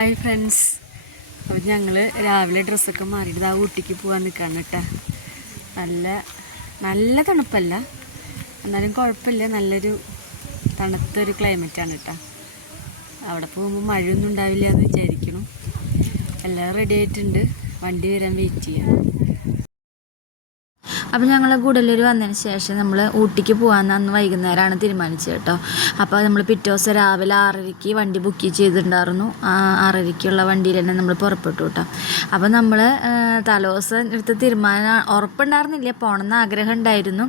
Hi friends അപ്പോൾ ഞങ്ങൾ രാവിലെ ഡ്രസ്സൊക്കെ മാറിയിട്ട് ആ ഊട്ടിക്ക് പോകാൻ നിൽക്കാൻ കേട്ടോ. നല്ല നല്ല തണുപ്പല്ല. എന്നാലും കുഴപ്പമില്ല. നല്ലൊരു തണുത്തൊരു ക്ലൈമറ്റാണ് കേട്ടോ. അവിടെ പോകുമ്പോൾ മഴയൊന്നും ഉണ്ടാവില്ല എന്ന് വിചാരിക്കണം എല്ലാം റെഡി ആയിട്ടുണ്ട്. വണ്ടി വരാൻ വെയിറ്റ് ചെയ്യാം. അപ്പോൾ ഞങ്ങൾ ഗുഡല്ലൂർ വന്നതിന് ശേഷം നമ്മൾ ഊട്ടിക്ക് പോകാമെന്ന് അന്ന് വൈകുന്നേരമാണ് തീരുമാനിച്ചത് കേട്ടോ. അപ്പോൾ നമ്മൾ പിറ്റേ ദിവസം രാവിലെ ആറരയ്ക്ക് വണ്ടി ബുക്ക് ചെയ്തിട്ടുണ്ടായിരുന്നു. ആറരയ്ക്കുള്ള വണ്ടിയിൽ തന്നെ നമ്മൾ പുറപ്പെട്ടു കേട്ടോ. അപ്പോൾ നമ്മൾ തലേദിവസം എടുത്ത തീരുമാനം ഉറപ്പുണ്ടായിരുന്നില്ല. പോകണമെന്ന് ആഗ്രഹം ഉണ്ടായിരുന്നു.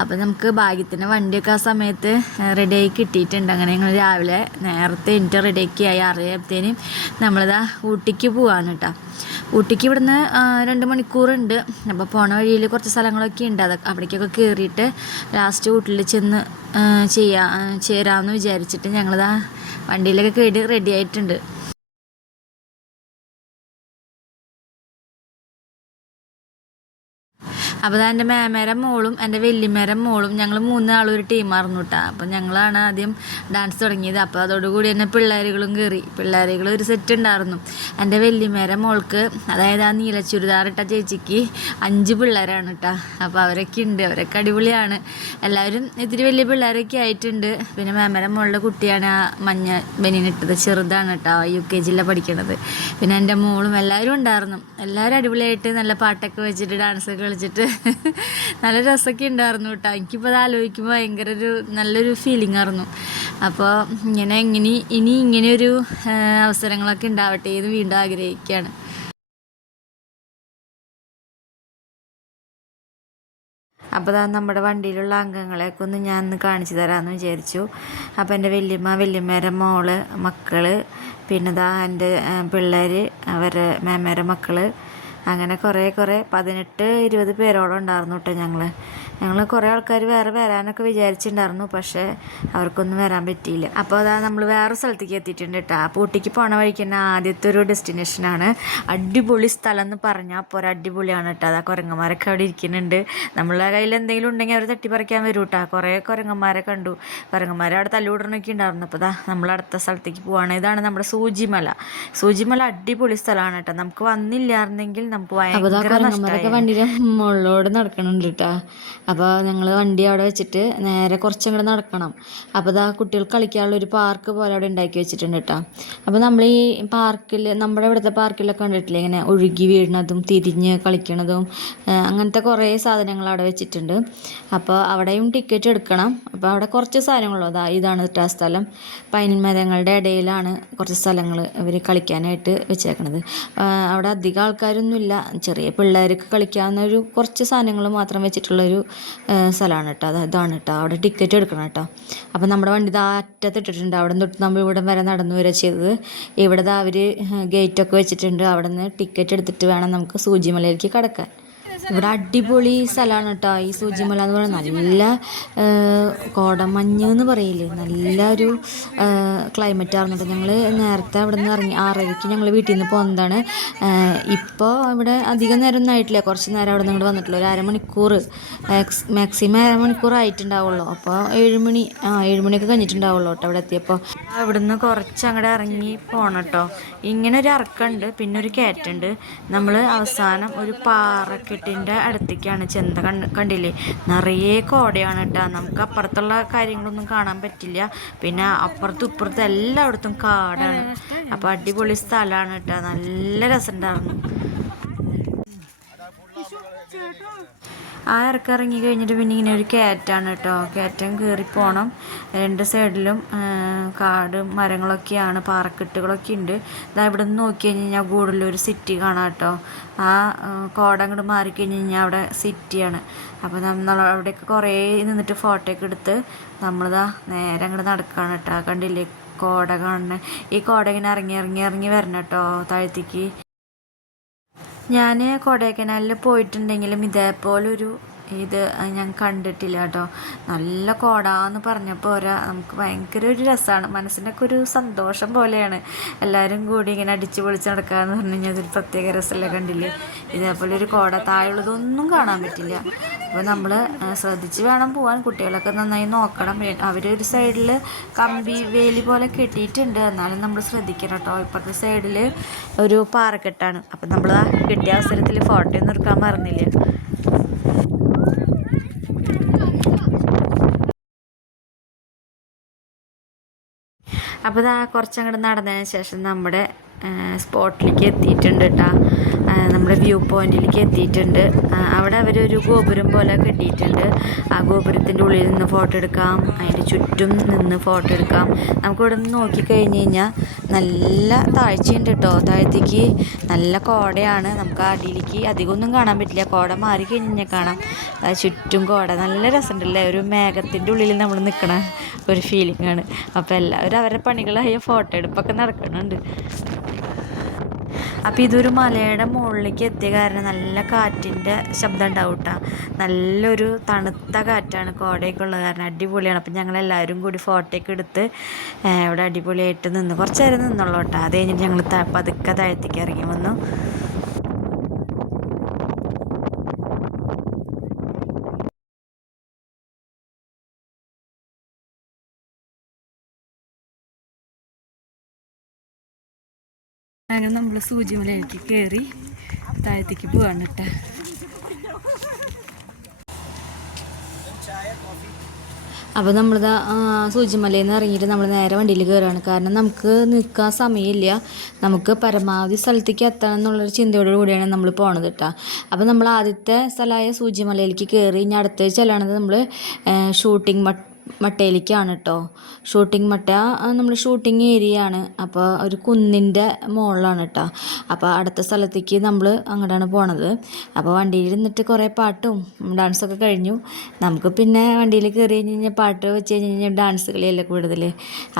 അപ്പോൾ നമുക്ക് ഭാഗ്യത്തിന് വണ്ടിയൊക്കെ ആ സമയത്ത് റെഡിയായി കിട്ടിയിട്ടുണ്ട്. അങ്ങനെ ഞങ്ങൾ രാവിലെ നേരത്തെ എനിക്ക് റെഡിയാക്കി ആയി. അറിയാത്തതിന് നമ്മളിതാ ഊട്ടിക്ക് പോവാണ് കേട്ടോ. ഊട്ടിക്ക് ഇവിടുന്ന് രണ്ട് മണിക്കൂറുണ്ട്. അപ്പോൾ പോണ വഴിയിൽ കുറച്ച് സ്ഥലങ്ങളൊക്കെ ഉണ്ട്. അത് അവിടേക്കൊക്കെ കയറിയിട്ട് ലാസ്റ്റ് ഊട്ടിൽ ചെന്ന് ചെയ്യാ ചേരാമെന്ന് വിചാരിച്ചിട്ട് ഞങ്ങളിതാ വണ്ടിയിലൊക്കെ കയറി റെഡി ആയിട്ടുണ്ട്. അപ്പോൾ എന്റെ മേമേരെ മോളും എന്റെ വല്യമ്മേരം മോളും ഞങ്ങൾ മൂന്നാളും ഒരു ടീമായിരുന്നു കേട്ടോ അപ്പോൾ ഞങ്ങളാണ് ആദ്യം ഡാൻസ് തുടങ്ങിയത്. അപ്പോൾ അതോടുകൂടി തന്നെ പിള്ളേരുകളും കയറി പിള്ളേരുകൾ ഒരു സെറ്റ് ഉണ്ടായിരുന്നു. എന്റെ വല്യമ്മേരം മോൾക്ക് അതായത് ആ നീല ചുരിദാറിട്ട ചേച്ചിക്ക് അഞ്ച് പിള്ളേരാണ് കേട്ടോ അപ്പോൾ അവരൊക്കെ ഉണ്ട്. അവരൊക്കെ അടിപൊളിയാണ്. എല്ലാവരും ഇത്തിരി വലിയ പിള്ളേരൊക്കെ ആയിട്ടുണ്ട്. പിന്നെ മേമേരെ മോളുടെ കുട്ടിയാണ് ആ മഞ്ഞ ബനിയനിട്ടത് ചെറുതാണ് കേട്ടോ യു കെ ജിയിലാണ് പഠിക്കണത്. പിന്നെ എന്റെ മോളും എല്ലാവരും ഉണ്ടായിരുന്നു. എല്ലാവരും അടിപൊളിയായിട്ട് നല്ല പാട്ടൊക്കെ വെച്ചിട്ട് ഡാൻസ് ഒക്കെ കളിച്ചിട്ട് നല്ല രസമൊക്കെ ഉണ്ടായിരുന്നു കേട്ടോ. എനിക്കിപ്പോൾ അത് ആലോചിക്കുമ്പോൾ ഭയങ്കര ഒരു നല്ലൊരു ഫീലിംഗ് ആയിരുന്നു. അപ്പോൾ ഇങ്ങനെ ഇങ്ങനെ ഇനി ഇങ്ങനെയൊരു അവസരങ്ങളൊക്കെ ഉണ്ടാവട്ടെ എന്ന് വീണ്ടും ആഗ്രഹിക്കുകയാണ്. അപ്പോൾ അതാ നമ്മുടെ വണ്ടിയിലുള്ള അംഗങ്ങളെയൊക്കെ ഒന്ന് ഞാൻ ഒന്ന് കാണിച്ചു തരാമെന്ന് വിചാരിച്ചു. അപ്പോൾ എന്റെ വല്യമ്മ വല്യമ്മേരെ മോൾ മക്കൾ പിന്നെ ദാ എന്റെ പിള്ളേർ അവരെ മേമേരെ മക്കൾ അങ്ങനെ കുറേ കുറേ പതിനെട്ട് ഇരുപത് പേരോളം ഉണ്ടായിരുന്നു കേട്ടോ ഞങ്ങൾ ഞങ്ങൾ കുറേ ആൾക്കാർ വേറെ വരാനൊക്കെ വിചാരിച്ചിട്ടുണ്ടായിരുന്നു പക്ഷേ അവർക്കൊന്നും വരാൻ പറ്റിയില്ല. അപ്പോൾ അതാ നമ്മൾ വേറെ സ്ഥലത്തേക്ക് എത്തിയിട്ടുണ്ട് കേട്ടോ അപ്പോൾ ഊട്ടിക്ക് പോണ വഴിക്ക് തന്നെ ആദ്യത്തെ ഒരു ഡെസ്റ്റിനേഷനാണ് അടിപൊളി സ്ഥലം എന്ന് പറഞ്ഞാൽ പോരെ അടിപൊളിയാണ് കേട്ടോ അതാ കുരങ്ങന്മാരൊക്കെ അവിടെ ഇരിക്കുന്നുണ്ട്. നമ്മളെ കയ്യിൽ എന്തെങ്കിലും ഉണ്ടെങ്കിൽ അവർ തട്ടിപ്പറിക്കാൻ വരും കേട്ടോ കുറേ കുരങ്ങന്മാരെ കണ്ടു. കുരങ്ങന്മാരെ അവിടെ തല്ലുവിടണമൊക്കെ ഉണ്ടായിരുന്നു. അപ്പോൾ ദാ നമ്മൾ അടുത്ത സ്ഥലത്തേക്ക് പോവാണ്. ഇതാണ് നമ്മുടെ സൂചിമല. സൂചിമല അടിപൊളി സ്ഥലമാണ് കേട്ടോ നമുക്ക് വന്നില്ലായിരുന്നെങ്കിൽ നമുക്ക് ഭയങ്കര വണ്ടിയുടെ മുകളിലോട് നടക്കണുണ്ട് കേട്ടോ അപ്പോൾ ഞങ്ങൾ വണ്ടി അവിടെ വെച്ചിട്ട് നേരെ കുറച്ചങ്ങോട്ട് നടക്കണം. അപ്പോൾ ഇതാ കുട്ടികൾ കളിക്കാനുള്ള ഒരു പാർക്ക് പോലെ അവിടെ ഉണ്ടാക്കി വെച്ചിട്ടുണ്ട് കേട്ടോ അപ്പോൾ നമ്മൾ ഈ പാർക്കിൽ നമ്മുടെ ഇവിടുത്തെ പാർക്കിലൊക്കെ കണ്ടിട്ടില്ലേ? ഇങ്ങനെ ഒഴുകി വീഴുന്നതും തിരിഞ്ഞ് കളിക്കണതും അങ്ങനത്തെ കുറേ സാധനങ്ങൾ അവിടെ വെച്ചിട്ടുണ്ട്. അപ്പോൾ അവിടെയും ടിക്കറ്റ് എടുക്കണം. അപ്പോൾ അവിടെ കുറച്ച് സാധനങ്ങളോ അതാ ഇതാണ് കേട്ടോ സ്ഥലം. പൈൻ മരങ്ങളുടെ ഇടയിലാണ് കുറച്ച് സ്ഥലങ്ങൾ ഇവർ കളിക്കാനായിട്ട് വെച്ചേക്കണത്. അവിടെ അധികം ആൾക്കാരൊന്നുമില്ല. ചെറിയ പിള്ളേർക്ക് കളിക്കാവുന്ന ഒരു കുറച്ച് സാധനങ്ങൾ മാത്രം വെച്ചിട്ടുള്ളൊരു സ്ഥലമാണ് കേട്ടോ അത് ഇതാണ് കേട്ടോ അവിടെ ടിക്കറ്റ് എടുക്കണം കേട്ടോ അപ്പോൾ നമ്മുടെ വണ്ടി ഇതാ അറ്റത്ത് ഇട്ടിട്ടുണ്ട് അവിടെ തൊട്ട് നമ്മൾ ഇവിടെ വരെ നടന്നു വരെ ചെയ്തത്. ഇവിടെ അവർ ഗേറ്റൊക്കെ വെച്ചിട്ടുണ്ട്. അവിടെ നിന്ന് ടിക്കറ്റ് എടുത്തിട്ട് വേണം നമുക്ക് സൂചിമലയിലേക്ക് കടക്കാൻ. ഇവിടെ അടിപൊളി സ്ഥലമാണ് കേട്ടോ. ഈ സൂചിമല എന്ന് പറയുന്നത് നല്ല കോടമഞ്ഞ് എന്ന് പറയില്ലേ? നല്ല ഒരു ക്ലൈമറ്റ് ആയിരുന്നു കേട്ടോ. ഞങ്ങൾ നേരത്തെ അവിടെ നിന്ന് ഇറങ്ങി ആറരയ്ക്ക് ഞങ്ങൾ വീട്ടിൽ നിന്ന് പോകുന്നതാണ് ഇപ്പോൾ ഇവിടെ അധികം നേരം ഒന്നും ആയിട്ടില്ല. കുറച്ച് നേരം അവിടെ നിന്ന് വന്നിട്ടുള്ളൂ. ഒരു അരമണിക്കൂർ മാക്സിമം അരമണിക്കൂർ ആയിട്ടുണ്ടാവുള്ളൂ. അപ്പോൾ ഏഴുമണി ആ ഏഴുമണിയൊക്കെ കഴിഞ്ഞിട്ടുണ്ടാവുള്ളൂ കേട്ടോ അവിടെ എത്തിയപ്പോൾ അവിടെ നിന്ന് കുറച്ച് അങ്ങോട്ട് ഇറങ്ങി പോകണം കേട്ടോ. ഇങ്ങനെ ഒരു ഇറക്കമുണ്ട് പിന്നെ ഒരു കയറ്റുണ്ട്. നമ്മൾ അവസാനം ഒരു പാറക്കെട്ടിന്റെ അടുത്തേക്കാണ് ചെന്ത കണ്ട് കണ്ടില്ലേ? നിറയെ കോടയാണ് കേട്ടോ നമുക്ക് അപ്പുറത്തുള്ള കാര്യങ്ങളൊന്നും കാണാൻ പറ്റില്ല. പിന്നെ അപ്പുറത്തും ഇപ്പുറത്തും എല്ലായിടത്തും കാടാണ്. അപ്പോൾ അടിപൊളി സ്ഥലമാണ് കേട്ടോ നല്ല രസമുണ്ടായിരുന്നു. ആ ഇറക്കം ഇറങ്ങി കഴിഞ്ഞിട്ട് പിന്നെ ഇങ്ങനെ ഒരു കയറ്റാണ് കേട്ടോ. കയറ്റം കയറി പോകണം രണ്ട് സൈഡിലും കാട് മരങ്ങളൊക്കെയാണ് പാറക്കെട്ടുകളൊക്കെ ഉണ്ട്. ഇതാ ഇവിടെ നിന്ന് നോക്കി കഴിഞ്ഞ് കഴിഞ്ഞാൽ ഒരു സിറ്റി കാണാം കേട്ടോ. ആ കോട അങ്ങോട്ട് മാറിക്കഴിഞ്ഞ് കഴിഞ്ഞാൽ അവിടെ സിറ്റിയാണ് അപ്പോൾ നമ്മൾ അവിടെയൊക്കെ കുറേ നിന്നിട്ട് ഫോട്ടോ ഒക്കെ എടുത്ത് നമ്മളിതാ നേരെ അങ്ങോട്ട് നടക്കുകയാണ് കേട്ടോ. കണ്ടില്ലേ? കോട കാണണേ ഈ കോട ഇങ്ങനെ ഇറങ്ങി ഇറങ്ങി ഇറങ്ങി വരണം കേട്ടോ താഴത്തേക്ക്. ഞാൻ കൊടൈക്കനാലിൽ പോയിട്ടുണ്ടെങ്കിലും ഇതേപോലൊരു ഇത് ഞാൻ കണ്ടിട്ടില്ല കേട്ടോ നല്ല കോടാന്ന് പറഞ്ഞപ്പോൾ ഒരാ നമുക്ക് ഭയങ്കര ഒരു രസമാണ് മനസ്സിനൊക്കെ ഒരു സന്തോഷം പോലെയാണ്. എല്ലാവരും കൂടി ഇങ്ങനെ അടിച്ച് പൊളിച്ച് നടക്കാന്ന് പറഞ്ഞു കഴിഞ്ഞാൽ അതൊരു പ്രത്യേക രസമല്ലേ കണ്ടില്ലേ? ഇതേപോലെ ഒരു കോട താഴെയുള്ളതൊന്നും കാണാൻ പറ്റില്ല. അപ്പോൾ നമ്മൾ ശ്രദ്ധിച്ച് വേണം പോകാൻ കുട്ടികളൊക്കെ നന്നായി നോക്കണം. അവരൊരു സൈഡിൽ കമ്പി വേലി പോലെ കെട്ടിയിട്ടുണ്ട്. എന്നാലും നമ്മൾ ശ്രദ്ധിക്കണം കേട്ടോ ഇപ്പുറത്തെ സൈഡിൽ ഒരു പാറക്കെട്ടാണ്. അപ്പം നമ്മൾ ആ കിട്ടിയ അവസരത്തിൽ ഫോട്ടോ ഒന്നും എടുക്കാൻ മറന്നില്ല. അപ്പോൾ ഇതാ കുറച്ചങ്ങോട്ട് നടന്നതിന് ശേഷം നമ്മുടെ സ്പോട്ടിലേക്ക് എത്തിയിട്ടുണ്ട് കേട്ടോ നമ്മുടെ വ്യൂ പോയിന്റിലേക്ക് എത്തിയിട്ടുണ്ട്. അവിടെ അവർ ഒരു ഗോപുരം പോലെ കെട്ടിയിട്ടുണ്ട്. ആ ഗോപുരത്തിന്റെ ഉള്ളിൽ നിന്ന് ഫോട്ടോ എടുക്കാം. അതിന്റെ ചുറ്റും നിന്ന് ഫോട്ടോ എടുക്കാം. നമുക്കിവിടെ നിന്ന് നോക്കിക്കഴിഞ്ഞ് കഴിഞ്ഞാൽ നല്ല താഴ്ചയുണ്ട് കേട്ടോ താഴത്തേക്ക് നല്ല കോടയാണ്. നമുക്ക് അടിയിലേക്ക് അധികമൊന്നും കാണാൻ പറ്റില്ല. കോട മാറി കഴിഞ്ഞാൽ കാണാം. ചുറ്റും കോട. നല്ല രസമുണ്ടല്ലേ? ഒരു മേഘത്തിന്റെ ഉള്ളിൽ നമ്മൾ നിൽക്കണ ഒരു ഫീലിംഗ് ആണ്. അപ്പോൾ എല്ലാവരും അവരുടെ പണികളായ ഫോട്ടോ എടുപ്പൊക്കെ നടക്കുന്നുണ്ട്. അപ്പോൾ ഇതൊരു മലയുടെ മുകളിലേക്ക് എത്തിയ കാരണം നല്ല കാറ്റിന്റെ ശബ്ദം ഉണ്ടാവും കേട്ടോ നല്ലൊരു തണുത്ത കാറ്റാണ് കോടയൊക്കെ ഉള്ളത് കാരണം അടിപൊളിയാണ്. അപ്പം ഞങ്ങൾ എല്ലാവരും കൂടി ഫോട്ടോയൊക്കെ എടുത്ത് ഇവിടെ അടിപൊളിയായിട്ട് നിന്ന് കുറച്ച് നേരം നിന്നുള്ളൂ കേട്ടോ അത് കഴിഞ്ഞിട്ട് ഞങ്ങൾ പതുക്കെ താഴത്തേക്ക് ഇറങ്ങി വന്നു. അങ്ങനെ നമ്മൾ സൂചിമലയിലേക്ക് കയറി താഴത്തേക്ക് പോവാണ് കേട്ടോ അപ്പോൾ നമ്മളിതാ സൂചിമലയിൽ നിന്ന് ഇറങ്ങിയിട്ട് നമ്മൾ നേരെ വണ്ടിയിൽ കയറുകയാണ് കാരണം നമുക്ക് നിൽക്കാൻ സമയമില്ല. നമുക്ക് പരമാവധി സ്ഥലത്തേക്ക് എത്തണം എന്നുള്ളൊരു ചിന്തയോട് കൂടിയാണ് നമ്മൾ പോണത് കേട്ടോ അപ്പോൾ നമ്മൾ ആദ്യത്തെ സ്ഥലമായ സൂചിമലയിലേക്ക് കയറി ഇനി അടുത്ത ചെല്ലണത് നമ്മൾ ഷൂട്ടിംഗ് മട്ട് മട്ടയിലേക്കാണ് കേട്ടോ ഷൂട്ടിംഗ് മട്ട നമ്മൾ ഷൂട്ടിംഗ് ഏരിയ ആണ് അപ്പോൾ ഒരു കുന്നിന്റെ മുകളിലാണ് കേട്ടോ അപ്പോൾ അടുത്ത സ്ഥലത്തേക്ക് നമ്മൾ അങ്ങോട്ടാണ് പോണത്. അപ്പോൾ വണ്ടിയിൽ ഇരുന്നിട്ട് കുറേ പാട്ടും ഡാൻസൊക്കെ കഴിഞ്ഞു. നമുക്ക് പിന്നെ വണ്ടിയിൽ കയറി കഴിഞ്ഞ് കഴിഞ്ഞാൽ പാട്ട് വെച്ച് കഴിഞ്ഞ് കഴിഞ്ഞാൽ ഡാൻസ് കളിയല്ലേ കൂടുതൽ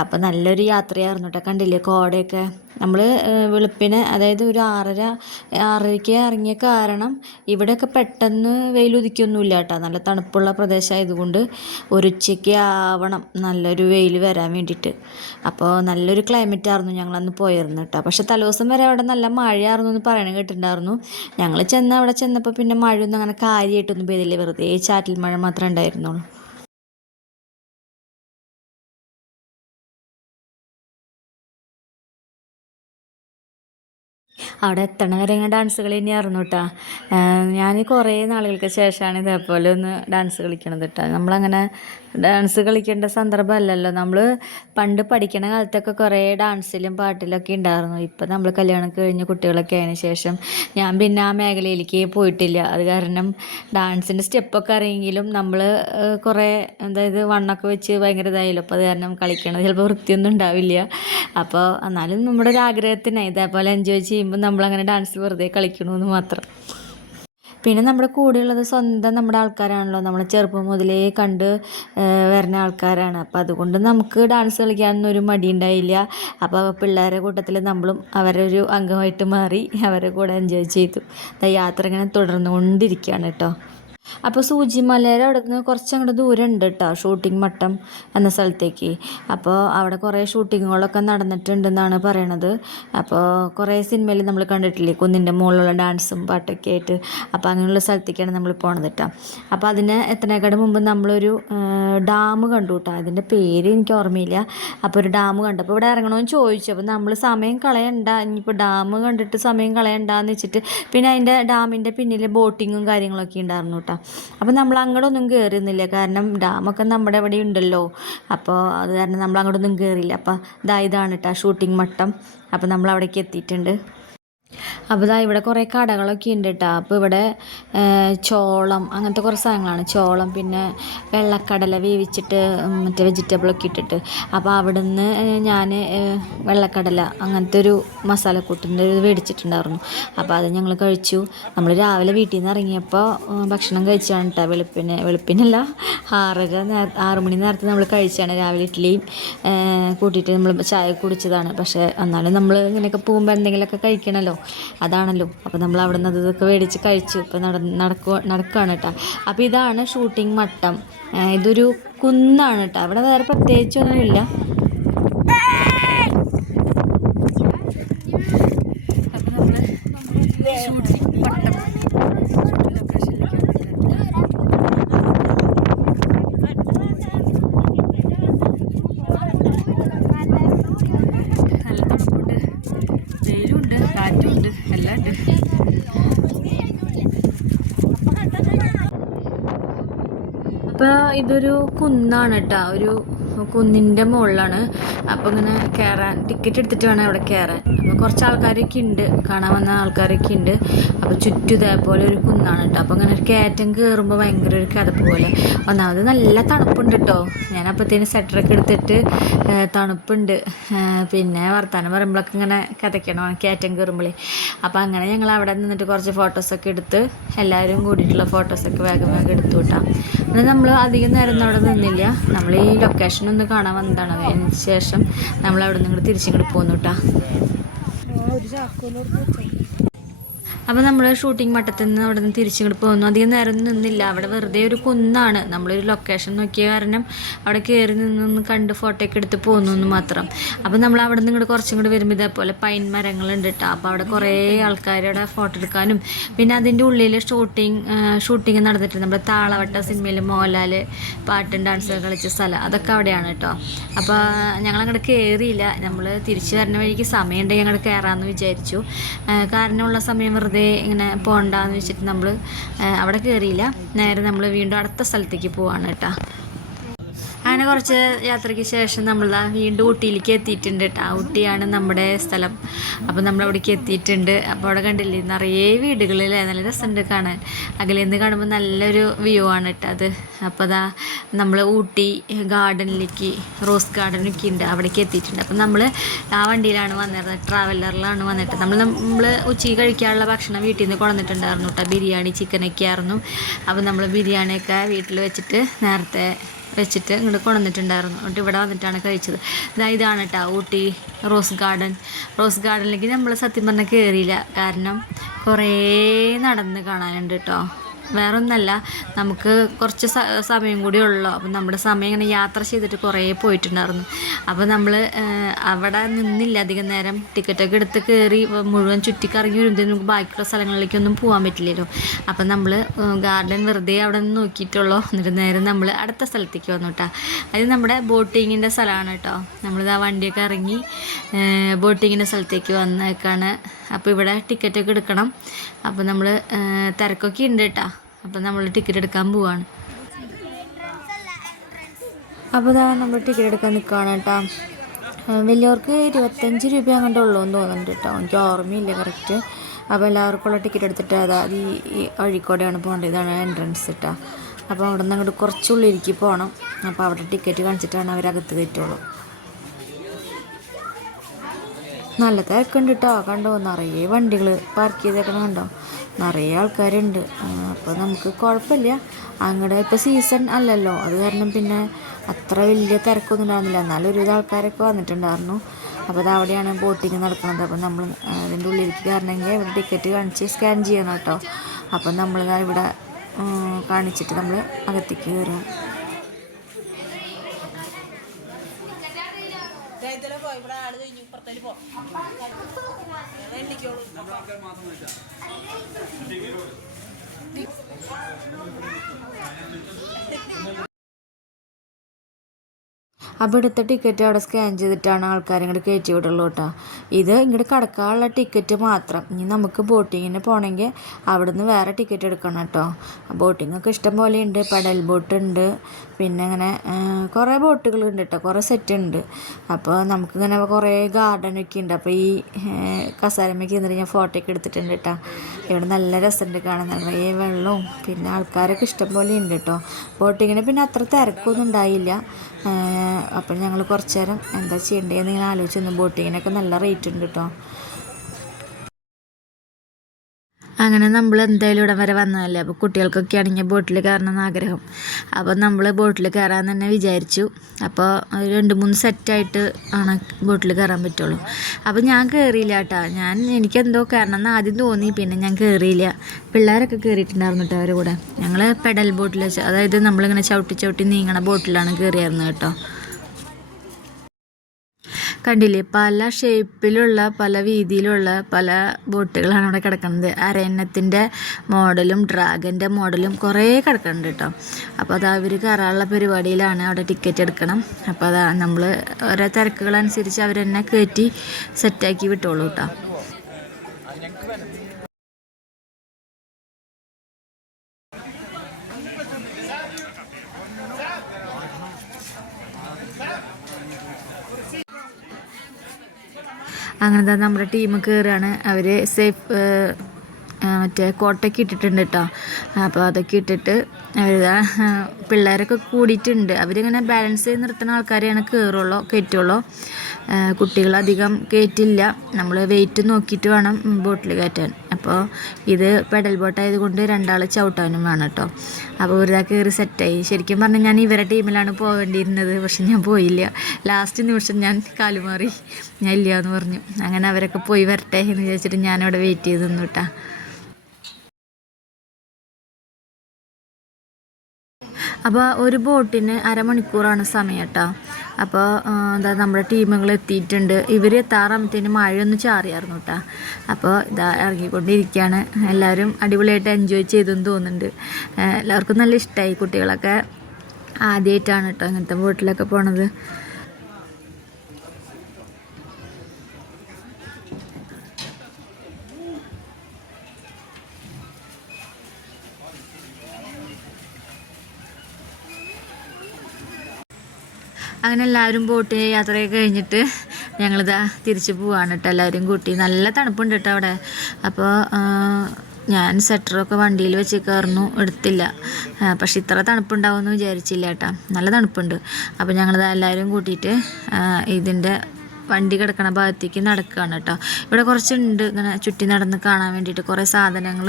അപ്പോൾ നല്ലൊരു യാത്രയായിരുന്നു കേട്ടോ കണ്ടില്ലേ? കോടയൊക്കെ. നമ്മൾ വെളുപ്പിന് അതായത് ഒരു ആറര ആറരയ്ക്ക് ഇറങ്ങിയ കാരണം ഇവിടെയൊക്കെ പെട്ടെന്ന് വെയിൽ ഉദിക്കൊന്നുമില്ല കേട്ടോ. നല്ല തണുപ്പുള്ള പ്രദേശമായതുകൊണ്ട് ഒരു ഉച്ചയ്ക്ക് ആവണം നല്ലൊരു വെയിൽ വരാൻ വേണ്ടിയിട്ട്. അപ്പോൾ നല്ലൊരു ക്ലൈമറ്റ് ആയിരുന്നു ഞങ്ങളന്ന് പോയിരുന്നു കേട്ടോ. പക്ഷെ തലേദിവസം വരെ അവിടെ നല്ല മഴയായിരുന്നു എന്ന് പറയണ കേട്ടിട്ടുണ്ടായിരുന്നു. ഞങ്ങൾ ചെന്ന് അവിടെ ചെന്നപ്പോൾ പിന്നെ മഴയൊന്നും അങ്ങനെ കാര്യമായിട്ടൊന്നും പെയ്തില്ല. വെറുതെ ചാറ്റൽ മഴ മാത്രമേ ഉണ്ടായിരുന്നുള്ളൂ. അവിടെ എത്തണ വരെ ഇങ്ങനെ ഡാൻസ് കളി കേട്ടോ ഞാൻ കുറേ നാളുകൾക്ക് ശേഷമാണ് ഇതേപോലെ ഒന്ന് ഡാൻസ് കളിക്കണത് കേട്ടോ നമ്മളങ്ങനെ ഡാൻസ് കളിക്കേണ്ട സന്ദർഭമല്ലല്ലോ. നമ്മൾ പണ്ട് പഠിക്കണ കാലത്തൊക്കെ കുറേ ഡാൻസിലും പാട്ടിലൊക്കെ ഉണ്ടായിരുന്നു ഇപ്പം നമ്മൾ കല്യാണം കഴിഞ്ഞ് കുട്ടികളൊക്കെ ആയതിനു ശേഷം ഞാൻ പിന്നെ ആ മേഖലയിലേക്ക് പോയിട്ടില്ല. അത് കാരണം ഡാൻസിന്റെ സ്റ്റെപ്പൊക്കെ അറിയെങ്കിലും നമ്മൾ കുറേ അതായത് വണ്ണൊക്കെ വെച്ച് ഭയങ്കര ഇതായല്ലോ. അപ്പോൾ അത് കാരണം കളിക്കണത് ചിലപ്പോൾ വൃത്തിയൊന്നും ഉണ്ടാവില്ല. അപ്പോൾ എന്നാലും നമ്മുടെ ഒരു ആഗ്രഹത്തിനായി ഇതേപോലെ എൻജോയ് ചെയ്യുമ്പോൾ നമ്മളങ്ങനെ ഡാൻസ് വെറുതെ കളിക്കണമെന്ന് മാത്രം. പിന്നെ നമ്മുടെ കൂടെയുള്ളത് സ്വന്തം നമ്മുടെ ആൾക്കാരാണല്ലോ. നമ്മൾ ചെറുപ്പം മുതലേ കണ്ട് വരുന്ന ആൾക്കാരാണ്. അപ്പോൾ അതുകൊണ്ട് നമുക്ക് ഡാൻസ് കളിക്കാനൊന്നും ഒരു മടി ഉണ്ടായില്ല. അപ്പോൾ പിള്ളേരുടെ കൂട്ടത്തിൽ നമ്മളും അവരെ ഒരു അംഗമായിട്ട് മാറി അവരെ കൂടെ എൻജോയ് ചെയ്തു. യാത്ര ഇങ്ങനെ തുടർന്നുകൊണ്ടിരിക്കുകയാണ് കേട്ടോ. അപ്പോൾ സൂചിമലയുടെ അവിടെ നിന്ന് കുറച്ചങ്ങോട്ട് ദൂരം ഉണ്ട് കേട്ടോ ഷൂട്ടിംഗ് മട്ടം എന്ന സ്ഥലത്തേക്ക്. അപ്പോൾ അവിടെ കുറേ ഷൂട്ടിങ്ങുകളൊക്കെ നടന്നിട്ടുണ്ടെന്നാണ് പറയണത്. അപ്പോൾ കുറേ സിനിമയിൽ നമ്മൾ കണ്ടിട്ടില്ലേ കുന്നിന്റെ മുകളിലുള്ള ഡാൻസും പാട്ടൊക്കെ ആയിട്ട്. അപ്പോൾ അങ്ങനെയുള്ള സ്ഥലത്തേക്കാണ് നമ്മൾ പോണത് കേട്ടോ അപ്പോൾ അതിന് എത്തണേക്കാട് മുമ്പ് നമ്മളൊരു ഡാം കണ്ടു കേട്ടോ അതിന്റെ പേര് എനിക്ക് ഓർമ്മയില്ല. അപ്പോൾ ഒരു ഡാം കണ്ടു അപ്പോൾ ഇവിടെ ഇറങ്ങണമെന്ന് ചോദിച്ചു. അപ്പോൾ നമ്മൾ സമയം കളയണ്ട ഇനിയിപ്പോൾ ഡാം കണ്ടിട്ട് സമയം കളയണ്ടെന്ന് വെച്ചിട്ട് പിന്നെ അതിന്റെ ഡാമിന്റെ പിന്നിൽ ബോട്ടിങ്ങും കാര്യങ്ങളൊക്കെ ഉണ്ടായിരുന്നു കേട്ടോ അപ്പോൾ നമ്മൾ അങ്ങോട്ടൊന്നും കയറിയൊന്നുമില്ല കാരണം ഡാമൊക്കെ നമ്മുടെ ഇവിടെ ഉണ്ടല്ലോ. അപ്പോൾ അത് കാരണം നമ്മൾ അങ്ങോട്ടൊന്നും കയറിയില്ല അപ്പോൾ ഇതാ ഇതാണ് കേട്ടോ ഷൂട്ടിംഗ് മട്ടം. അപ്പോൾ നമ്മൾ അവിടേക്ക് എത്തിയിട്ടുണ്ട്. അപ്പോൾ ഇതാ ഇവിടെ കുറേ കടകളൊക്കെ ഉണ്ട് കേട്ടോ അപ്പോൾ ഇവിടെ ചോളം അങ്ങനത്തെ കുറേ സാധനങ്ങളാണ്. ചോളം പിന്നെ വെള്ളക്കടല വേവിച്ചിട്ട് മറ്റേ വെജിറ്റബിളൊക്കെ ഇട്ടിട്ട്. അപ്പോൾ അവിടുന്ന് ഞാൻ വെള്ളക്കടല അങ്ങനത്തെ ഒരു മസാലക്കൂട്ടിന്റെ ഒരു മേടിച്ചിട്ടുണ്ടായിരുന്നു അപ്പോൾ അത് ഞങ്ങൾ കഴിച്ചു. നമ്മൾ രാവിലെ വീട്ടിൽ നിന്ന് ഇറങ്ങിയപ്പോൾ ഭക്ഷണം കഴിച്ചാണ് കേട്ടോ വെളുപ്പിന്. വെളുപ്പിനല്ല ആറര നേര ആറ് മണി നേരത്തെ നമ്മൾ കഴിച്ചാണ് രാവിലെ ഇഡ്ഡലിയും കൂട്ടിയിട്ട് നമ്മൾ ചായ കുടിച്ചതാണ്. പക്ഷേ എന്നാലും നമ്മൾ ഇങ്ങനെയൊക്കെ പോകുമ്പോൾ എന്തെങ്കിലുമൊക്കെ കഴിക്കണമല്ലോ അതാണല്ലോ. അപ്പോൾ നമ്മൾ അവിടെ നിന്ന് ഇതൊക്കെ മേടിച്ച് കഴിച്ചു. ഇപ്പോൾ നട നടക്കുക നടക്കുകയാണ് കേട്ടോ. അപ്പോൾ ഇതാണ് ഷൂട്ടിംഗ് മട്ടം. ഇതൊരു കുന്നാണ് കേട്ടോ. അവിടെ വേറെ പ്രത്യേകിച്ചൊന്നുമില്ല അപ്പോൾ നമ്മൾ ഷൂട്ടിംഗ് മട്ടം ലൊക്കേഷനിലേക്ക് വന്നിട്ടുണ്ട് വെള്ളമുണ്ട് അപ്പോൾ ഇതൊരു കുന്നാണ് കേട്ടോ ഒരു കുന്നിന്റെ മുകളിലാണ് അപ്പോൾ ഇങ്ങനെ കയറാൻ ടിക്കറ്റ് എടുത്തിട്ട് വേണം അവിടെ കയറാൻ അപ്പോൾ കുറച്ച് ആൾക്കാരൊക്കെ ഉണ്ട് കാണാൻ വന്ന ആൾക്കാരൊക്കെ ഉണ്ട് അപ്പോൾ ചുറ്റും ഇതേപോലെ ഒരു കുന്നാണ് കേട്ടോ അപ്പോൾ അങ്ങനെ ഒരു കയറ്റം കയറുമ്പോൾ ഭയങ്കര ഒരു കഥ പോലെ. ഒന്നാമത് നല്ല തണുപ്പുണ്ട് കേട്ടോ ഞാൻ അപ്പോഴത്തേന് സ്വെറ്ററൊക്കെ എടുത്തിട്ട് തണുപ്പുണ്ട്. പിന്നെ വർത്തമാനം പറയുമ്പോഴൊക്കെ ഇങ്ങനെ കഥയ്ക്കണം കയറ്റം കയറുമ്പോഴേ അപ്പോൾ അങ്ങനെ ഞങ്ങൾ അവിടെ നിന്നിട്ട് കുറച്ച് ഫോട്ടോസൊക്കെ എടുത്ത് എല്ലാവരും കൂടിയിട്ടുള്ള ഫോട്ടോസൊക്കെ വേഗം വേഗം എടുത്തു കിട്ടാം നമ്മൾ അധികം നേരം അവിടെ നിന്നില്ല. നമ്മൾ ഈ ലൊക്കേഷൻ ഒന്ന് കാണാൻ വന്നതാണ്. അതിന് ശേഷം നമ്മൾ അവിടെ നിന്ന് തിരിച്ചിങ്ങോട്ട് പോന്നു കേട്ടോ അപ്പോൾ നമ്മൾ ഷൂട്ടിംഗ് മട്ടത്തിൽ നിന്ന് അവിടെ നിന്ന് തിരിച്ചിങ്ങോട്ട് പോകുന്നു അധികം നേരം നിന്നില്ല. അവിടെ വെറുതെ ഒരു കുന്നാണ്. നമ്മളൊരു ലൊക്കേഷൻ നോക്കിയ കാരണം അവിടെ കയറി നിന്ന് കണ്ട് ഫോട്ടോ ഒക്കെ എടുത്ത് പോകുന്നു എന്ന് മാത്രം. അപ്പോൾ നമ്മൾ അവിടെ നിന്ന് ഇങ്ങോട്ട് കുറച്ചും കൂടി വരുമ്പോൾ ഇതേപോലെ പൈൻ മരങ്ങളുണ്ട് കേട്ടോ അപ്പോൾ അവിടെ കുറേ ആൾക്കാർ അവിടെ ഫോട്ടോ എടുക്കാനും. പിന്നെ അതിന്റെ ഉള്ളിൽ ഷൂട്ടിംഗ് ഷൂട്ടിംഗ് നടന്നിട്ടുണ്ട്. നമ്മുടെ താളവട്ട സിനിമയിൽ മോഹൻലാൽ പാട്ടും ഡാൻസ് കളിച്ച സ്ഥലം. അതൊക്കെ അവിടെയാണ് കേട്ടോ അപ്പോൾ ഞങ്ങൾ അങ്ങോട്ട് കയറിയില്ല നമ്മൾ തിരിച്ചു വരുന്ന വഴിക്ക് സമയമുണ്ടെങ്കിൽ ഞങ്ങൾ കയറാമെന്ന് വിചാരിച്ചു. കാരണമുള്ള സമയം വെറുതെ ഇങ്ങനെ പോകണ്ടെന്ന് വെച്ചിട്ട് നമ്മൾ അവിടെ കയറിയില്ല നേരെ നമ്മൾ വീണ്ടും അടുത്ത സ്ഥലത്തേക്ക് പോവാണ് കേട്ടോ. അങ്ങനെ കുറച്ച് യാത്രയ്ക്ക് ശേഷം നമ്മൾ വീണ്ടും ഊട്ടിയിലേക്ക് എത്തിയിട്ടുണ്ട് കേട്ടോ ഊട്ടിയാണ് നമ്മുടെ സ്ഥലം. അപ്പോൾ നമ്മൾ അവിടേക്ക് എത്തിയിട്ടുണ്ട്. അപ്പോൾ അവിടെ കണ്ടില്ലേ നിറയെ വീടുകളിലെ നല്ല രസമുണ്ട് കാണാൻ. അകലെ നിന്ന് കാണുമ്പോൾ നല്ലൊരു വ്യൂ ആണ് കേട്ടോ അത്. അപ്പോൾ അതാ നമ്മൾ ഊട്ടി ഗാർഡനിലേക്ക് റോസ് ഗാർഡനൊക്കെ ഉണ്ട്. അവിടേക്ക് എത്തിയിട്ടുണ്ട്. അപ്പോൾ നമ്മൾ ആ വണ്ടിയിലാണ് വന്നിരുന്നത്. ട്രാവലറിലാണ് വന്നിട്ട്. നമ്മൾ നമ്മൾ ഉച്ചയ്ക്ക് കഴിക്കാനുള്ള ഭക്ഷണം വീട്ടിൽ നിന്ന് കൊണ്ടുവന്നിട്ടുണ്ടായിരുന്നു കേട്ടോ ബിരിയാണി ചിക്കനൊക്കെ ആയിരുന്നു. അപ്പോൾ നമ്മൾ ബിരിയാണിയൊക്കെ വീട്ടിൽ വെച്ചിട്ട് നേരത്തെ വെച്ചിട്ട് ഇങ്ങോട്ട് കൊണ്ടുവന്നിട്ടുണ്ടായിരുന്നു. എന്നിട്ട് ഇവിടെ വന്നിട്ടാണ് കഴിച്ചത്. ഇതാ ഇതാണ് കേട്ടോ ഊട്ടി റോസ് ഗാർഡൻ. റോസ് ഗാർഡനിലേക്ക് നമ്മൾ സത്യം പറഞ്ഞാൽ കയറിയില്ല കാരണം കുറേ നടന്ന് കാണാനുണ്ട് കേട്ടോ വേറെ ഒന്നല്ല നമുക്ക് കുറച്ച് സമയം കൂടി ഉള്ളൂ. അപ്പം നമ്മുടെ സമയം ഇങ്ങനെ യാത്ര ചെയ്തിട്ട് കുറേ പോയിട്ടുണ്ടായിരുന്നു. അപ്പോൾ നമ്മൾ അവിടെ നിന്നില്ല അധികം നേരം. ടിക്കറ്റൊക്കെ എടുത്ത് കയറി മുഴുവൻ ചുറ്റിക്കറങ്ങി വരുമ്പോഴത്തേക്കും നമുക്ക് ബാക്കിയുള്ള സ്ഥലങ്ങളിലേക്കൊന്നും പോകാൻ പറ്റില്ലല്ലോ. അപ്പം നമ്മൾ ഗാർഡൻ വെറുതെ അവിടെ നിന്ന് നോക്കിയിട്ടുള്ളൂ. എന്നിട്ട് നേരെ നമ്മൾ അടുത്ത സ്ഥലത്തേക്ക് വന്നു കേട്ടോ അത് നമ്മുടെ ബോട്ടിങ്ങിന്റെ സ്ഥലമാണ് കേട്ടോ നമ്മളിത് ആ വണ്ടിയൊക്കെ ഇറങ്ങി ബോട്ടിങ്ങിന്റെ സ്ഥലത്തേക്ക് വന്നേക്കാണ്. അപ്പോൾ ഇവിടെ ടിക്കറ്റൊക്കെ എടുക്കണം. അപ്പോൾ നമ്മൾ തിരക്കൊക്കെ ഉണ്ട് കേട്ടോ അപ്പോൾ നമ്മൾ ടിക്കറ്റ് എടുക്കാൻ പോവാണ്. അപ്പോൾ ഇതാ നമ്മൾ ടിക്കറ്റ് എടുക്കാൻ നിൽക്കുകയാണ് കേട്ടോ വലിയവർക്ക് ഇരുപത്തഞ്ച് രൂപ അങ്ങോട്ട് ഉള്ളൂ എന്ന് തോന്നുന്നുണ്ട് കേട്ടോ എനിക്ക് ഓർമ്മയില്ല കറക്റ്റ് അപ്പോൾ എല്ലാവർക്കും ഉള്ള ടിക്കറ്റ് എടുത്തിട്ട് അതാ ഈ അഴീക്കോടെയാണ് പോകേണ്ടത്. ഇതാണ് എൻട്രൻസ് കേട്ടോ അപ്പോൾ അവിടെ നിന്ന് അങ്ങോട്ട് കുറച്ചുള്ളിലേക്ക് പോകണം അപ്പോൾ അവിടെ ടിക്കറ്റ് കാണിച്ചിട്ടാണ് അവരകത്ത് കയറ്റുള്ളൂ. നല്ല തിരക്കുണ്ട് കേട്ടോ കണ്ടോ നിറയെ വണ്ടികൾ പാർക്ക് ചെയ്തേക്കണം കണ്ടോ? നിറയെ ആൾക്കാരുണ്ട്. അപ്പോൾ നമുക്ക് കുഴപ്പമില്ല. അങ്ങോട്ട് ഇപ്പോൾ സീസൺ അല്ലല്ലോ. അത് കാരണം പിന്നെ അത്ര വലിയ തിരക്കൊന്നും ഉണ്ടായിരുന്നില്ല. എന്നാലും ഒരുവിധ ആൾക്കാരൊക്കെ വന്നിട്ടുണ്ടായിരുന്നു. അപ്പോൾ അത് അവിടെയാണ് ബോട്ടിങ് നടക്കുന്നത്. അപ്പോൾ നമ്മൾ അതിന്റെ ഉള്ളിലേക്ക് കയറണമെങ്കിൽ ഇവിടെ ടിക്കറ്റ് കാണിച്ച് സ്കാൻ ചെയ്യണം കേട്ടോ. അപ്പം നമ്മൾ ഇവിടെ കാണിച്ചിട്ട് നമ്മൾ അകത്തേക്ക് കയറും തരുമോ? എണ്ണിക്കോളൂ അപ്പോൾ എടുത്ത ടിക്കറ്റ് അവിടെ സ്കാൻ ചെയ്തിട്ടാണ് ആൾക്കാരെ ഇങ്ങോട്ട് കയറ്റി വിടുള്ളൂ കേട്ടോ. ഇത് ഇങ്ങോട്ട് കടക്കാനുള്ള ടിക്കറ്റ് മാത്രം. ഇനി നമുക്ക് ബോട്ടിങ്ങിന് പോകണമെങ്കിൽ അവിടെ നിന്ന് വേറെ ടിക്കറ്റ് എടുക്കണം കേട്ടോ. ബോട്ടിങ്ങൊക്കെ ഇഷ്ടം പോലെ ഉണ്ട് പെഡൽ ബോട്ട് ഉണ്ട് പിന്നെ ഇങ്ങനെ കുറേ ബോട്ടുകളുണ്ട് കേട്ടോ. കുറേ സെറ്റ് ഉണ്ട് അപ്പോൾ നമുക്കിങ്ങനെ കുറേ ഗാർഡനൊക്കെ ഉണ്ട് അപ്പോൾ ഈ കസാരമ്മയ്ക്ക് എന്നിട്ട് ഞാൻ ഫോട്ടോ ഒക്കെ എടുത്തിട്ടുണ്ട് കേട്ടോ. ഇവിടെ നല്ല രസമുണ്ട് കാണാൻ. നിറയെ വെള്ളവും പിന്നെ ആൾക്കാരൊക്കെ ഇഷ്ടം പോലെ ഉണ്ട് കേട്ടോ. ബോട്ടിങ്ങിന് പിന്നെ അത്ര തിരക്കൊന്നും ഉണ്ടായില്ല. അപ്പം ഞങ്ങൾ കുറച്ച് നേരം എന്താ ചെയ്യേണ്ടതെന്ന് ഇങ്ങനെ ആലോചിച്ച് ബോട്ടിങ്ങിനൊക്കെ നല്ല റേറ്റ് ഉണ്ട് കേട്ടോ അങ്ങനെ നമ്മൾ എന്തായാലും ഇവിടെ വരെ വന്നതല്ലേ? അപ്പോൾ കുട്ടികൾക്കൊക്കെ ആണെങ്കിൽ ബോട്ടിൽ കയറണം എന്ന് ആഗ്രഹം. അപ്പോൾ നമ്മൾ ബോട്ടിൽ കയറാൻ തന്നെ വിചാരിച്ചു. അപ്പോൾ രണ്ട് മൂന്ന് സെറ്റായിട്ട് ആണ് ബോട്ടിൽ കയറാൻ പറ്റുള്ളൂ. അപ്പോൾ ഞാൻ കയറിയില്ല കേട്ടോ. ഞാൻ എനിക്കെന്തോ കയറണം എന്ന് ആദ്യം തോന്നി. പിന്നെ ഞാൻ കയറിയില്ല. പിള്ളേരൊക്കെ കയറിയിട്ടുണ്ടായിരുന്നു കേട്ടോ അവരുടെ കൂടെ. ഞങ്ങൾ പെഡൽ ബോട്ടിൽ അതായത് നമ്മളിങ്ങനെ ചവിട്ടി ചവിട്ടി നീങ്ങണ ബോട്ടിലാണ് കയറിയായിരുന്നത് കേട്ടോ. കണ്ടില്ലേ? പല ഷേപ്പിലുള്ള പല വീതിയിലുള്ള പല ബോട്ടുകളാണ് അവിടെ കിടക്കുന്നത്. അരയന്നത്തിന്റെ മോഡലും ഡ്രാഗന്റെ മോഡലും കുറേ കിടക്കുന്നുണ്ട് കേട്ടോ. അപ്പോൾ അത് അവർ കയറാനുള്ള പരിപാടിയിലാണ് അവിടെ ടിക്കറ്റ് എടുക്കണം. അപ്പോൾ അതാ നമ്മൾ ഓരോ തിരക്കുകളനുസരിച്ച് അവർ കയറ്റി സെറ്റാക്കി വിട്ടോളൂ കേട്ടോ. അങ്ങനെ നമ്മുടെ ടീം കയറുകയാണ് അവർ സേഫ് മറ്റേ കോട്ടൊക്കെ ഇട്ടിട്ടുണ്ട് കേട്ടോ അപ്പോൾ അതൊക്കെ ഇട്ടിട്ട് പിള്ളേരൊക്കെ കൂടിയിട്ടുണ്ട്. അവരിങ്ങനെ ബാലൻസ് ചെയ്ത് നിർത്തുന്ന ആൾക്കാരെയാണ് കയറുള്ളൂ കയറ്റുള്ളൂ. കുട്ടികളധികം കയറ്റില്ല. നമ്മൾ വെയിറ്റ് നോക്കിയിട്ട് വേണം ബോട്ടിൽ കയറ്റാൻ. അപ്പോൾ ഇത് പെഡൽ ബോട്ടായത് കൊണ്ട് രണ്ടാൾ ചവിട്ടാനും വേണം കേട്ടോ അപ്പോൾ ഒരു ഇതാ കയറി സെറ്റായി ശരിക്കും പറഞ്ഞാൽ ഞാൻ ഇവരെ ടീമിലാണ് പോകേണ്ടിയിരുന്നത് പക്ഷെ ഞാൻ പോയില്ല. ലാസ്റ്റ് നിമിഷം ഞാൻ കാലുമാറി ഞാൻ ഇല്ല എന്ന് പറഞ്ഞു. അങ്ങനെ അവരൊക്കെ പോയി വരട്ടെ എന്ന് വിചാരിച്ചിട്ട് ഞാനവിടെ വെയിറ്റ് ചെയ്ത് നിന്നു കേട്ടാ അപ്പോൾ ഒരു ബോട്ടിന് അരമണിക്കൂറാണ് സമയം കേട്ടോ അപ്പോൾ എന്താ നമ്മുടെ ടീമുകൾ എത്തിയിട്ടുണ്ട്. ഇവർ എത്താറാകുമ്പോഴത്തേന് മഴയൊന്ന് ചാറിയായിരുന്നു കേട്ടോ അപ്പോൾ ഇതാ ഇറങ്ങിക്കൊണ്ടിരിക്കുകയാണ് എല്ലാവരും അടിപൊളിയായിട്ട് എൻജോയ് ചെയ്തെന്ന് തോന്നുന്നുണ്ട്. എല്ലാവർക്കും നല്ല ഇഷ്ടമായി കുട്ടികളൊക്കെ. ആദ്യമായിട്ടാണ് കേട്ടോ അങ്ങനത്തെ ബോട്ടിലൊക്കെ പോണത്. അങ്ങനെ എല്ലാവരും ബോട്ട് യാത്രയൊക്കെ കഴിഞ്ഞിട്ട് ഞങ്ങളിതാ തിരിച്ച് പോവാണ് കേട്ടോ. എല്ലാവരും കൂട്ടി. നല്ല തണുപ്പുണ്ട് കേട്ടോ അവിടെ. അപ്പോൾ ഞാൻ സ്വെറ്ററൊക്കെ വണ്ടിയിൽ വെച്ച് കയറുന്നു. എടുത്തില്ല. പക്ഷെ ഇത്ര തണുപ്പുണ്ടാവുമെന്ന് വിചാരിച്ചില്ല കേട്ടോ. നല്ല തണുപ്പുണ്ട്. അപ്പോൾ ഞങ്ങളിത് എല്ലാവരും കൂട്ടിയിട്ട് ഇതിന്റെ വണ്ടി കിടക്കണ ഭാഗത്തേക്ക് നടക്കുകയാണ് കേട്ടോ. ഇവിടെ കുറച്ചുണ്ട് ഇങ്ങനെ ചുറ്റി നടന്ന് കാണാൻ വേണ്ടിയിട്ട് കുറേ സാധനങ്ങൾ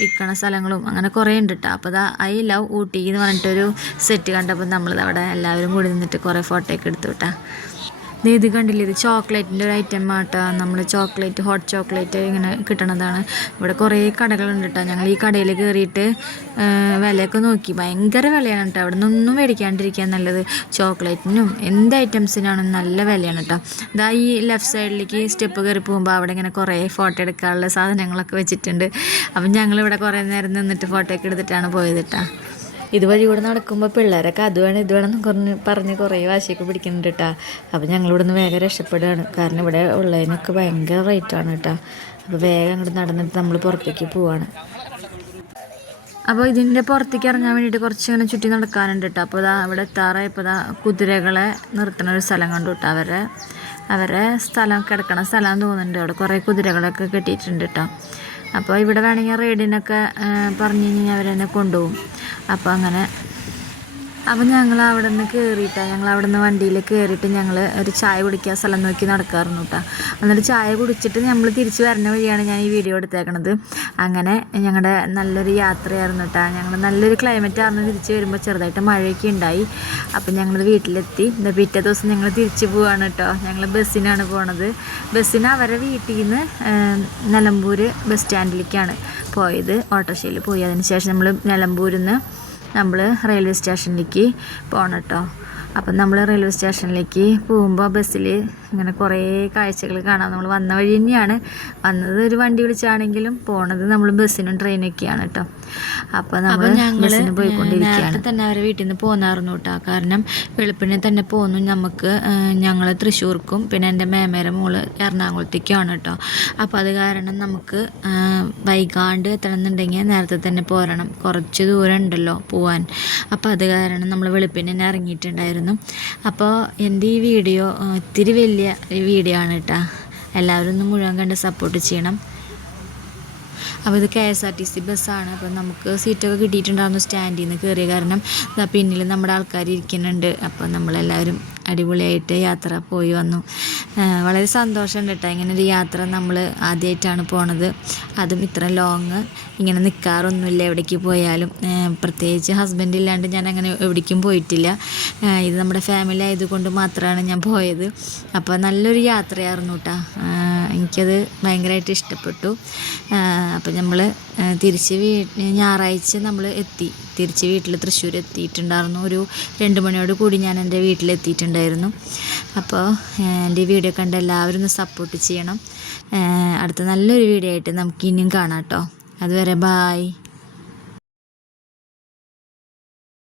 വിൽക്കണ സ്ഥലങ്ങളും അങ്ങനെ കുറേ ഉണ്ട് കേട്ടോ. അപ്പോൾ അതാ ഐ ലവ് ഊട്ടി എന്ന് പറഞ്ഞിട്ടൊരു സെറ്റ് കണ്ടപ്പോൾ നമ്മളിത് അവിടെ എല്ലാവരും കൂടി നിന്നിട്ട് കുറേ ഫോട്ടോ ഒക്കെ എടുത്തു കേട്ടോ. ഇത് കണ്ടില്ലേ? ഇത് ചോക്ലേറ്റിന്റെ ഒരു ഐറ്റം ആട്ടോ. നമ്മൾ ചോക്ലേറ്റ് ഹോട്ട് ചോക്ലേറ്റ് ഇങ്ങനെ കിട്ടണതാണ്. ഇവിടെ കുറേ കടകളുണ്ട് കേട്ടോ ഞങ്ങൾ ഈ കടയിൽ കയറിയിട്ട് വിലയൊക്കെ നോക്കി. ഭയങ്കര വിലയാണ് കേട്ടോ അവിടെ നിന്നൊന്നും മേടിക്കാണ്ടിരിക്കാൻ നല്ലത്. ചോക്ലേറ്റിനും എന്ത് ഐറ്റംസിനാണ് നല്ല വിലയാണ് കേട്ടോ ഇതാ ഈ ലെഫ്റ്റ് സൈഡിലേക്ക് സ്റ്റെപ്പ് കയറി പോകുമ്പോൾ അവിടെ ഇങ്ങനെ കുറേ ഫോട്ടോ എടുക്കാനുള്ള സാധനങ്ങളൊക്കെ വെച്ചിട്ടുണ്ട്. അപ്പം ഞങ്ങളിവിടെ കുറേ നേരം നിന്നിട്ട് ഫോട്ടോ ഒക്കെ എടുത്തിട്ടാണ് പോയത് കേട്ടോ ഇതുവഴി കൂടെ നടക്കുമ്പോൾ പിള്ളേരൊക്കെ അത് വേണം ഇത് വേണം പറഞ്ഞ് പറഞ്ഞ് കുറേ വാശിയൊക്കെ പിടിക്കുന്നുണ്ട് കേട്ടോ അപ്പോൾ ഞങ്ങളിവിടെ നിന്ന് വേഗം രക്ഷപ്പെടുകയാണ്. കാരണം ഇവിടെ ഉള്ളതിനൊക്കെ ഭയങ്കര റേറ്റാണ് കേട്ടോ അപ്പോൾ വേഗം അങ്ങോട്ട് നടന്നിട്ട് നമ്മൾ പുറത്തേക്ക് പോവാണ്. അപ്പോൾ ഇതിന്റെ പുറത്തേക്ക് ഇറങ്ങാൻ വേണ്ടിയിട്ട് കുറച്ച് ഇങ്ങനെ ചുറ്റി നടക്കാനുണ്ട് കേട്ടോ അപ്പോൾ ഇതാ അവിടെ എത്താറായപ്പോൾ ഇതാ കുതിരകളെ നിർത്തുന്ന ഒരു സ്ഥലം കണ്ടു കേട്ടോ അവരെ അവരെ സ്ഥലം കിടക്കണ സ്ഥലം തോന്നുന്നുണ്ട്. അവിടെ കുറേ കുതിരകളൊക്കെ കെട്ടിയിട്ടുണ്ട് കേട്ടോ അപ്പോൾ ഇവിടെ വേണമെങ്കിൽ റൈഡിനൊക്കെ പറഞ്ഞു കഴിഞ്ഞാൽ അവരെന്നെ കൊണ്ടുപോകും. അപ്പോൾ അങ്ങനെ അപ്പം ഞങ്ങൾ അവിടെ നിന്ന് കയറിയിട്ടാണ് ഞങ്ങൾ അവിടെ നിന്ന് വണ്ടിയിൽ കയറിയിട്ട് ഞങ്ങൾ ഒരു ചായ കുടിക്കാൻ സ്ഥലം നോക്കി നടക്കാറുണ്ട് കേട്ടോ എന്നിട്ട് ചായ കുടിച്ചിട്ട് നമ്മൾ തിരിച്ച് വരുന്ന വഴിയാണ് ഞാൻ ഈ വീഡിയോ എടുത്തേക്കണത്. അങ്ങനെ ഞങ്ങളുടെ നല്ലൊരു യാത്രയായിരുന്നു കേട്ടോ ഞങ്ങൾ നല്ലൊരു ക്ലൈമറ്റ് ആയിരുന്നു തിരിച്ച് വരുമ്പോൾ ചെറുതായിട്ട് മഴയൊക്കെ ഉണ്ടായി. അപ്പം ഞങ്ങൾ വീട്ടിലെത്തി. എന്താ പിറ്റേ ദിവസം ഞങ്ങൾ തിരിച്ച് പോവാണ് കേട്ടോ ഞങ്ങൾ ബസ്സിനാണ് പോണത്. ബസ്സിന് അവരെ വീട്ടിൽ നിന്ന് നിലമ്പൂർ ബസ് സ്റ്റാൻഡിലേക്കാണ് പോയത്. ഓട്ടോറിക്ഷയിൽ പോയി. അതിന് ശേഷം നമ്മൾ നിലമ്പൂരിൽ നിന്ന് നമ്മൾ റെയിൽവേ സ്റ്റേഷനിലേക്ക് പോകണം കേട്ടോ അപ്പം നമ്മൾ റെയിൽവേ സ്റ്റേഷനിലേക്ക് പോകുമ്പോൾ ബസ്സിൽ ഇങ്ങനെ കുറേ കാഴ്ചകൾ കാണാം. നമ്മൾ വന്ന വഴി തന്നെയാണ്. വന്നത് ഒരു വണ്ടി വിളിച്ചാണെങ്കിലും പോണത് നമ്മൾ ബസ്സിനും ട്രെയിനൊക്കെയാണ് കേട്ടോ അപ്പോൾ നമ്മൾ ബസ്സിന് പോയിക്കൊണ്ടിരിക്കുകയാണ്. നേരത്തെ തന്നെ അവരെ വീട്ടിൽ നിന്ന് പോന്നായിരുന്നു കേട്ടോ കാരണം വെളുപ്പിനെ തന്നെ പോന്നു. നമുക്ക് ഞങ്ങൾ തൃശ്ശൂർക്കും പിന്നെ എന്റെ മേമേരെ മോൾ എറണാകുളത്തേക്കാണ് കേട്ടോ അപ്പോൾ അത് കാരണം നമുക്ക് വൈകാണ്ട് എത്തണമെന്നുണ്ടെങ്കിൽ നേരത്തെ തന്നെ പോരണം. കുറച്ച് ദൂരം ഉണ്ടല്ലോ പോവാൻ. അപ്പോൾ അത് കാരണം നമ്മൾ വെളുപ്പിന് തന്നെ ഇറങ്ങിയിട്ടുണ്ടായിരുന്നു അപ്പോൾ എന്റെ ഈ വീഡിയോ ഇത്തിരി വലിയ വീഡിയോ ആണ് കേട്ടോ എല്ലാവരും ഒന്ന് മുഴുവൻ കണ്ട് സപ്പോർട്ട് ചെയ്യണം. അപ്പോൾ ഇത് K S R T C ബസ്സാണ്. അപ്പോൾ നമുക്ക് സീറ്റൊക്കെ കിട്ടിയിട്ടുണ്ടായിരുന്നു സ്റ്റാൻഡിൽ നിന്ന് കയറിയ കാരണം പിന്നിൽ നമ്മുടെ ആൾക്കാർ ഇരിക്കുന്നുണ്ട്. അപ്പോൾ നമ്മളെല്ലാവരും അടിപൊളിയായിട്ട് യാത്ര പോയി വന്നു. വളരെ സന്തോഷമുണ്ട് കേട്ടോ. ഇങ്ങനെ ഒരു യാത്ര നമ്മൾ ആദ്യമായിട്ടാണ് പോണത്. അതും ഇത്ര ലോങ് ഇങ്ങനെ നിൽക്കാറൊന്നുമില്ല എവിടേക്ക് പോയാലും. പ്രത്യേകിച്ച് ഹസ്ബൻഡ് ഇല്ലാണ്ട് ഞാൻ അങ്ങനെ എവിടേക്കും പോയിട്ടില്ല. ഇത് നമ്മുടെ ഫാമിലി ആയതുകൊണ്ട് മാത്രമാണ് ഞാൻ പോയത്. അപ്പോൾ നല്ലൊരു യാത്രയായിരുന്നു കേട്ടോ എനിക്കത് ഭയങ്കരമായിട്ട് ഇഷ്ടപ്പെട്ടു. അപ്പോൾ നമ്മൾ തിരിച്ച് വീ ഞായറാഴ്ച നമ്മൾ എത്തി. തിരിച്ച് വീട്ടിൽ തൃശ്ശൂർ എത്തിയിട്ടുണ്ടായിരുന്നു. ഒരു രണ്ട് മണിയോട് കൂടി ഞാൻ എന്റെ വീട്ടിലെത്തിയിട്ടുണ്ടായിരുന്നു അപ്പോൾ എന്റെ വീഡിയോ കണ്ട് എല്ലാവരും ഒന്ന് സപ്പോർട്ട് ചെയ്യണം. അടുത്ത നല്ലൊരു വീഡിയോ ആയിട്ട് നമുക്ക് ഇനിയും കാണാം കേട്ടോ. അതുവരെ ബായ്